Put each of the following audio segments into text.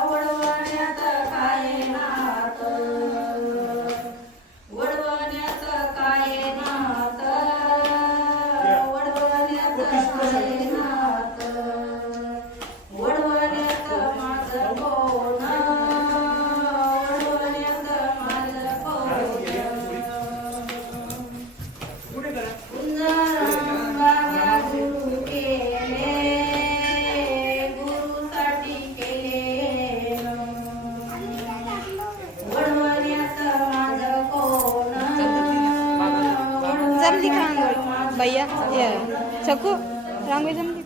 Hello. जल्दी खान दो भैया ये चक्कू राम भैया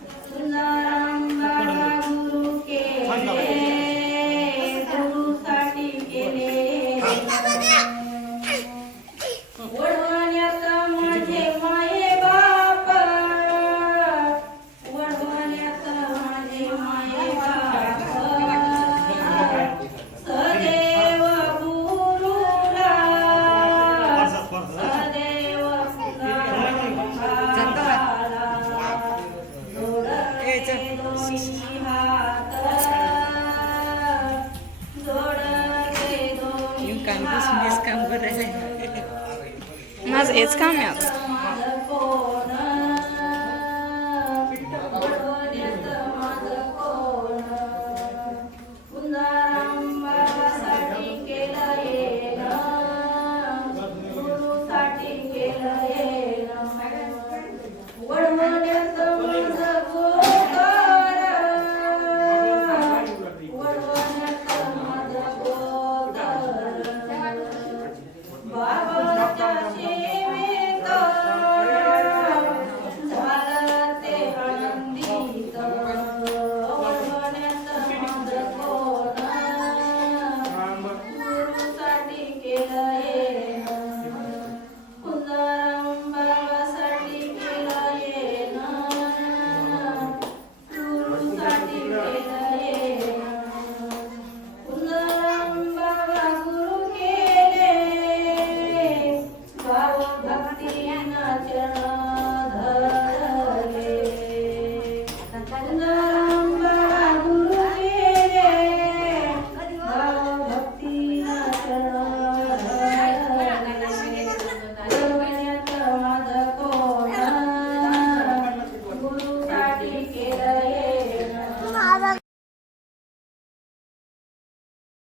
वाजवायचं काम करायला माझं हेच काम आहे आता.